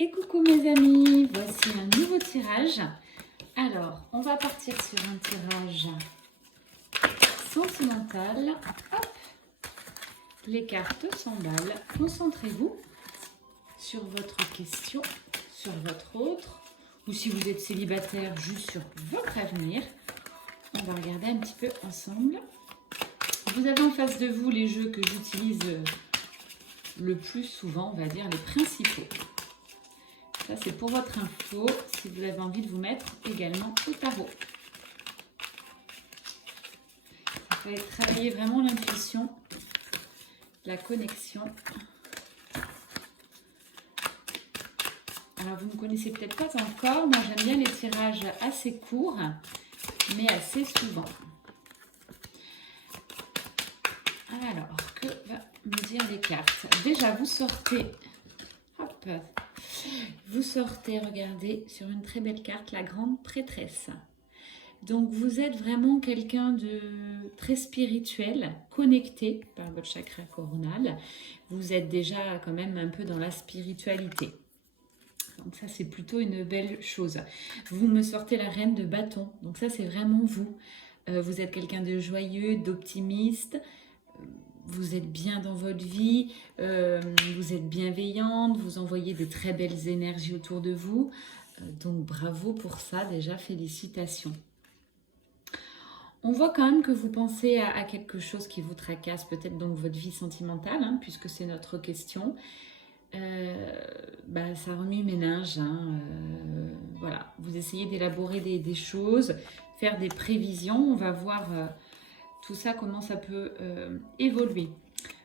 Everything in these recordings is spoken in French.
Et coucou mes amis, voici un nouveau tirage. Alors, on va partir sur un tirage sentimental. Hop, les cartes s'emballent. Concentrez-vous sur votre question, sur votre autre, ou si vous êtes célibataire, juste sur votre avenir. On va regarder un petit peu ensemble. Vous avez en face de vous les jeux que j'utilise le plus souvent, on va dire les principaux. Ça, c'est pour votre info, si vous avez envie de vous mettre également au tarot. Ça va travailler vraiment l'intuition, la connexion. Alors, vous ne connaissez peut-être pas encore. Moi, j'aime bien les tirages assez courts, mais assez souvent. Alors, que va me dire les cartes? Déjà, vous sortez... Hop. Vous sortez, regardez, sur une très belle carte, la grande prêtresse. Donc, vous êtes vraiment quelqu'un de très spirituel, connecté par votre chakra coronal. Vous êtes déjà quand même un peu dans la spiritualité. Donc ça, c'est plutôt une belle chose. Vous me sortez la reine de bâton. Donc ça, c'est vraiment vous. Vous êtes quelqu'un de joyeux, d'optimiste. Vous êtes bien dans votre vie, vous êtes bienveillante, vous envoyez des très belles énergies autour de vous. Donc bravo pour ça, déjà félicitations. On voit quand même que vous pensez à quelque chose qui vous tracasse, peut-être donc votre vie sentimentale, hein, puisque c'est notre question. Ça remue ménage, hein, voilà. Vous essayez d'élaborer des choses, faire des prévisions, on va voir... tout ça, comment ça peut évoluer.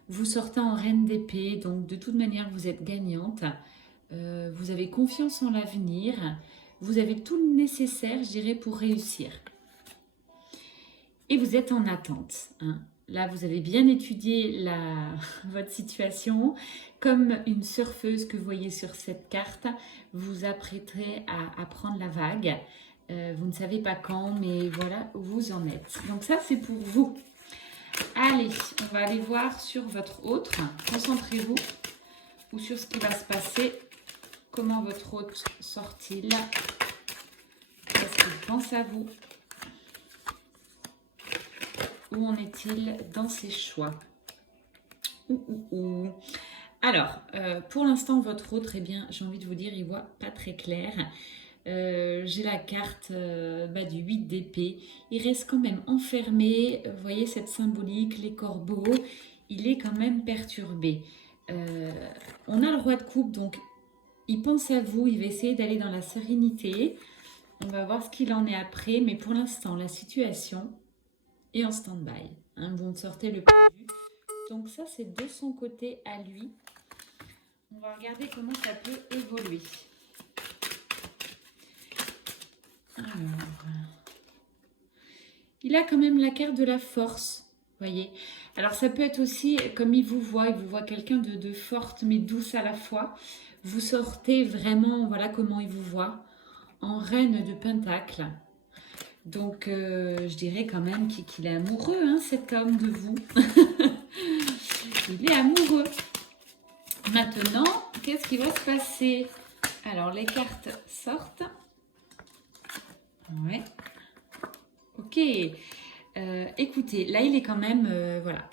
Vous sortez en reine d'épée, donc de toute manière, vous êtes gagnante. Vous avez confiance en l'avenir. Vous avez tout le nécessaire, je dirais, pour réussir. Et vous êtes en attente. Hein. Là, vous avez bien étudié votre situation. Comme une surfeuse que vous voyez sur cette carte, vous vous apprêterez à prendre la vague. Vous ne savez pas quand, mais voilà où vous en êtes. Donc ça, c'est pour vous. Allez, on va aller voir sur votre autre. Concentrez-vous ou sur ce qui va se passer. Comment votre autre sort-il? Qu'est-ce qu'il pense à vous? Où en est-il dans ses choix? Alors, pour l'instant, votre autre, eh bien, j'ai envie de vous dire, il voit pas très clair. J'ai la carte du 8 d'épée. Il reste quand même enfermé. Vous voyez cette symbolique, les corbeaux. Il est quand même perturbé. On a le roi de coupe, donc il pense à vous. Il va essayer d'aller dans la sérénité. On va voir ce qu'il en est après. Mais pour l'instant, la situation est en stand-by. Hein, vous me sortez le prévu. Donc ça, c'est de son côté à lui. On va regarder comment ça peut évoluer. Alors, il a quand même la carte de la force, voyez. Alors ça peut être aussi, comme il vous voit quelqu'un de forte mais douce à la fois. Vous sortez vraiment, voilà comment il vous voit, en reine de pentacle. Donc je dirais quand même qu'il est amoureux, hein, cet homme de vous. Il est amoureux. Maintenant, qu'est-ce qui va se passer? Alors les cartes sortent. Ouais. Ok. Écoutez, là, il est quand même... voilà.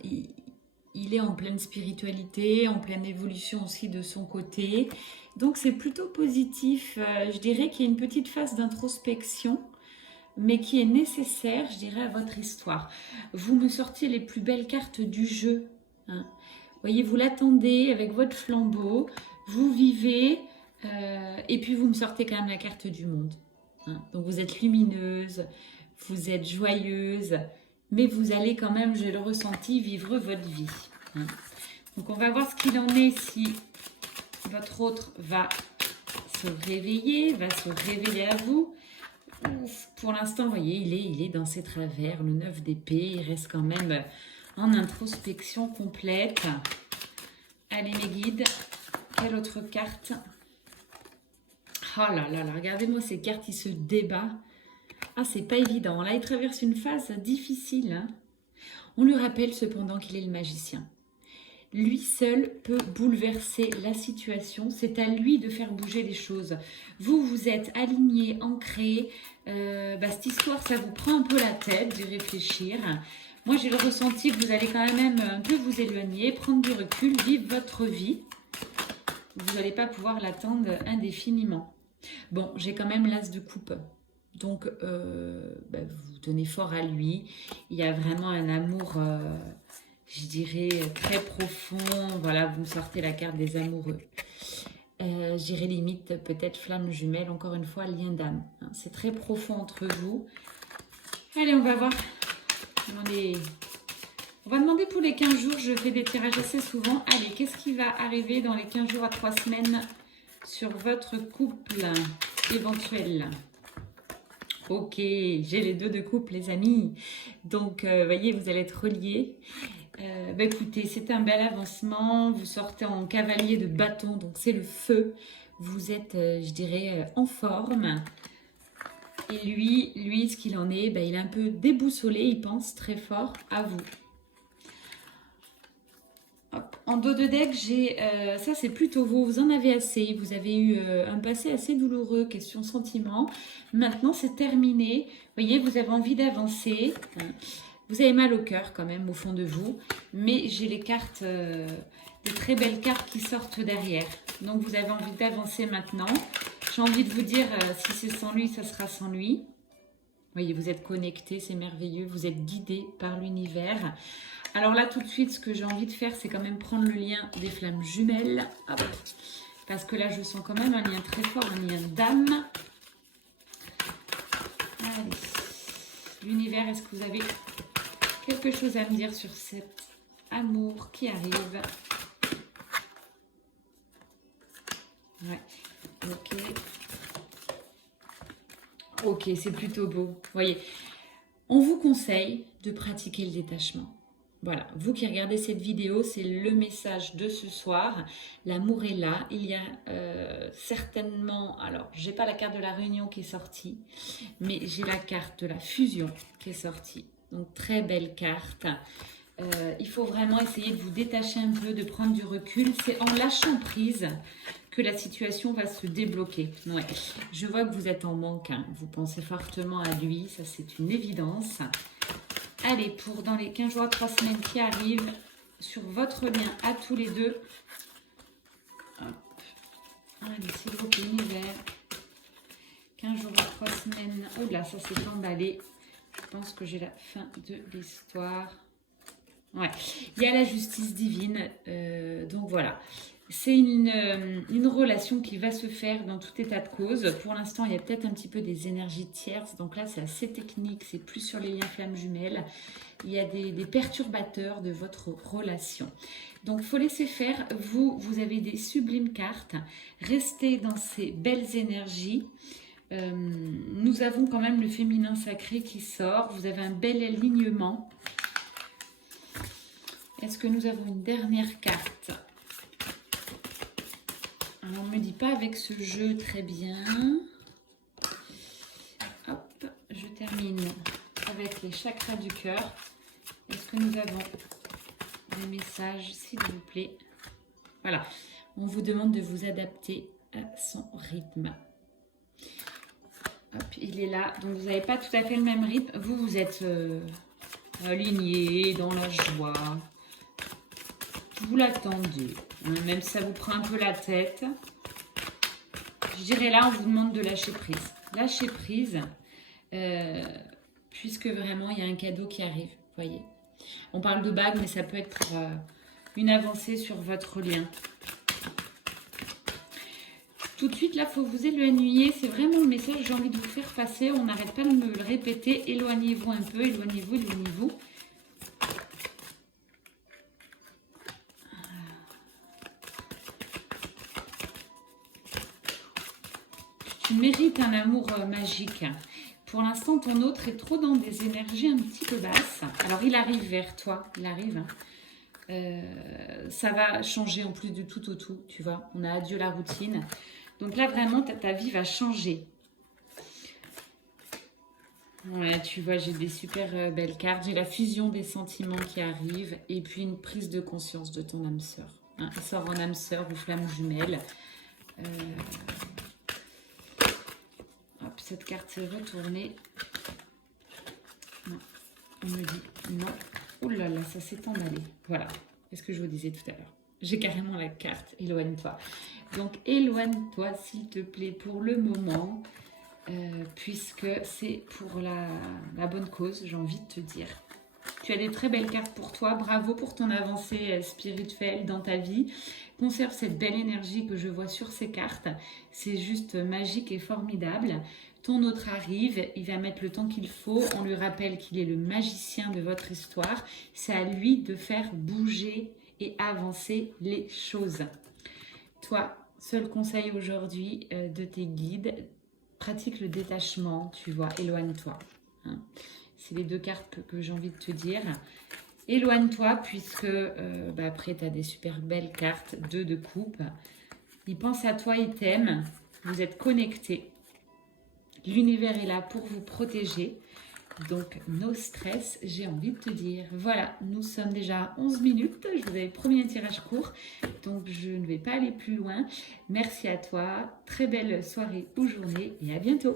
Il est en pleine spiritualité, en pleine évolution aussi de son côté. Donc, c'est plutôt positif. Je dirais qu'il y a une petite phase d'introspection, mais qui est nécessaire, je dirais, à votre histoire. Vous me sortiez les plus belles cartes du jeu. Hein. Vous voyez, vous l'attendez avec votre flambeau. Vous vivez. Et puis, vous me sortez quand même la carte du monde. Hein. Donc vous êtes lumineuse, vous êtes joyeuse, mais vous allez quand même, je le ressentis, vivre votre vie. Hein. Donc on va voir ce qu'il en est si votre autre va se réveiller, va se révéler à vous. Pour l'instant, vous voyez, il est dans ses travers, le 9 d'épée, il reste quand même en introspection complète. Allez mes guides, quelle autre carte ? Oh là là là, regardez-moi ces cartes, il se débat. Ah, c'est pas évident. Là, il traverse une phase difficile. Hein. On lui rappelle cependant qu'il est le magicien. lui seul peut bouleverser la situation. C'est à lui de faire bouger les choses. Vous, vous êtes aligné, ancré. Cette histoire, ça vous prend un peu la tête d'y réfléchir. Moi, j'ai le ressenti que vous allez quand même un peu vous éloigner, prendre du recul, vivre votre vie. Vous n'allez pas pouvoir l'attendre indéfiniment. Bon, j'ai quand même l'as de coupe. Donc, vous tenez fort à lui. Il y a vraiment un amour, je dirais, très profond. Voilà, vous me sortez la carte des amoureux. Je dirais limite, peut-être flamme jumelle. Encore une fois, lien d'âme. Hein, c'est très profond entre vous. Allez, on va voir. On va demander pour les 15 jours. Je fais des tirages assez souvent. Allez, qu'est-ce qui va arriver dans les 15 jours à 3 semaines sur votre couple éventuel? Ok, j'ai les 2 de couple, les amis. Donc, voyez, vous allez être reliés. Écoutez, c'est un bel avancement. Vous sortez en cavalier de bâton, donc c'est le feu. Vous êtes, je dirais, en forme. Et lui, ce qu'il en est, il est un peu déboussolé. Il pense très fort à vous. Hop. En dos de deck, j'ai... ça, c'est plutôt vous. Vous en avez assez. Vous avez eu un passé assez douloureux, question sentiment. Maintenant, c'est terminé. Vous voyez, vous avez envie d'avancer. Vous avez mal au cœur quand même, au fond de vous. Mais j'ai les cartes, des très belles cartes qui sortent derrière. Donc, vous avez envie d'avancer maintenant. J'ai envie de vous dire, si c'est sans lui, ça sera sans lui. Vous voyez, vous êtes connectés, c'est merveilleux. Vous êtes guidés par l'univers. Alors là, tout de suite, ce que j'ai envie de faire, c'est quand même prendre le lien des flammes jumelles. Hop. Parce que là, je sens quand même un lien très fort, un lien d'âme. Allez. L'univers, est-ce que vous avez quelque chose à me dire sur cet amour qui arrive? Ouais. Ok. Ok, c'est plutôt beau. Vous voyez, on vous conseille de pratiquer le détachement. Voilà, vous qui regardez cette vidéo, c'est le message de ce soir. L'amour est là. Il y a certainement... Alors, j'ai pas la carte de la réunion qui est sortie, mais j'ai la carte de la fusion qui est sortie. Donc, très belle carte. Il faut vraiment essayer de vous détacher un peu, de prendre du recul. C'est en lâchant prise que la situation va se débloquer. Ouais. Je vois que vous êtes en manque. Hein. Vous pensez fortement à lui. Ça, c'est une évidence. Allez, pour dans les 15 jours à 3 semaines qui arrivent, sur votre lien à tous les deux. Hop. Allez, s'il vous plaît, univers. 15 jours à 3 semaines. Oh là, ça s'est emballé. Je pense que j'ai la fin de l'histoire. Ouais, il y a la justice divine. Donc voilà. C'est une relation qui va se faire dans tout état de cause. Pour l'instant, il y a peut-être un petit peu des énergies tierces. Donc là, c'est assez technique. C'est plus sur les liens flammes jumelles. Il y a des perturbateurs de votre relation. Donc, il faut laisser faire. Vous avez des sublimes cartes. Restez dans ces belles énergies. Nous avons quand même le féminin sacré qui sort. Vous avez un bel alignement. Est-ce que nous avons une dernière carte ? Alors, on ne me dit pas avec ce jeu très bien. Hop, je termine avec les chakras du cœur. Est-ce que nous avons des messages, s'il vous plaît? Voilà, on vous demande de vous adapter à son rythme. Hop, il est là. Donc, vous n'avez pas tout à fait le même rythme. Vous êtes aligné, dans la joie. Vous l'attendez, hein, même si ça vous prend un peu la tête. Je dirais là, on vous demande de lâcher prise. Lâcher prise, puisque vraiment, il y a un cadeau qui arrive, vous voyez. On parle de bague, mais ça peut être pour une avancée sur votre lien. Tout de suite, là, il faut vous éloigner. C'est vraiment le message que j'ai envie de vous faire passer. On n'arrête pas de me le répéter. Éloignez-vous un peu, éloignez-vous, éloignez-vous. Tu mérites un amour magique. Pour l'instant, ton autre est trop dans des énergies un petit peu basses. Alors, il arrive vers toi. Il arrive. Ça va changer en plus de tout au tout, tu vois. On a adieu la routine. Donc là, vraiment, ta vie va changer. Ouais, tu vois, j'ai des super belles cartes. J'ai la fusion des sentiments qui arrive et puis une prise de conscience de ton âme sœur. Hein, il sort en âme sœur ou flamme jumelle. Euh, hop, cette carte s'est retournée. Non, on me dit non. Oh là là, ça s'est emballé. Voilà, c'est ce que je vous disais tout à l'heure. J'ai carrément la carte, éloigne-toi. Donc, éloigne-toi, s'il te plaît, pour le moment. Puisque c'est pour la bonne cause, j'ai envie de te dire. Tu as des très belles cartes pour toi. Bravo pour ton avancée spirituelle dans ta vie. Conserve cette belle énergie que je vois sur ces cartes. C'est juste magique et formidable. Ton autre arrive, il va mettre le temps qu'il faut. On lui rappelle qu'il est le magicien de votre histoire. C'est à lui de faire bouger et avancer les choses. Toi, seul conseil aujourd'hui de tes guides, pratique le détachement, tu vois, éloigne-toi. Hein. C'est les deux cartes que j'ai envie de te dire. Éloigne-toi puisque après tu as des super belles cartes, 2 de coupe. Il pense à toi, il t'aime, vous êtes connectés. L'univers est là pour vous protéger. Donc, no stress, j'ai envie de te dire. Voilà, nous sommes déjà à 11 minutes. Je vous avais promis un tirage court, donc je ne vais pas aller plus loin. Merci à toi, très belle soirée ou journée et à bientôt.